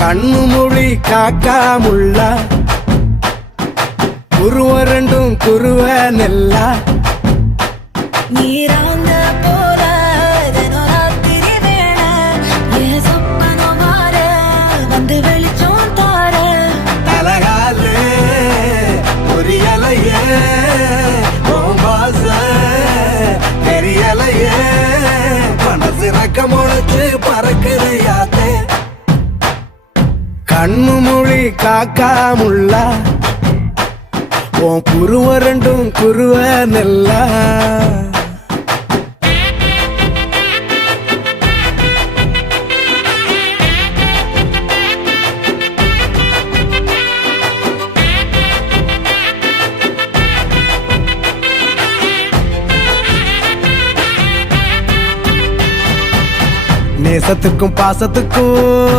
கண்ணு மொழி காக்காமுள்ள குருவ ரெண்டும் குருவ நெல்லா நீராங்க போல தினராத்திரி வேண என் சொப்பனம் மாற வந்து வெளிச்சம் தார தலகாலே பொரியலையே ஓம்பாச தெரியலையே மனசு ரக்க முளைச்சு பறக்குறையாத்தே கண்ணு மொழி காக்காமுள்ள உன் குருவ ரெண்டும் குருவ நெல்லா நேசத்துக்கும் பாசத்துக்கும்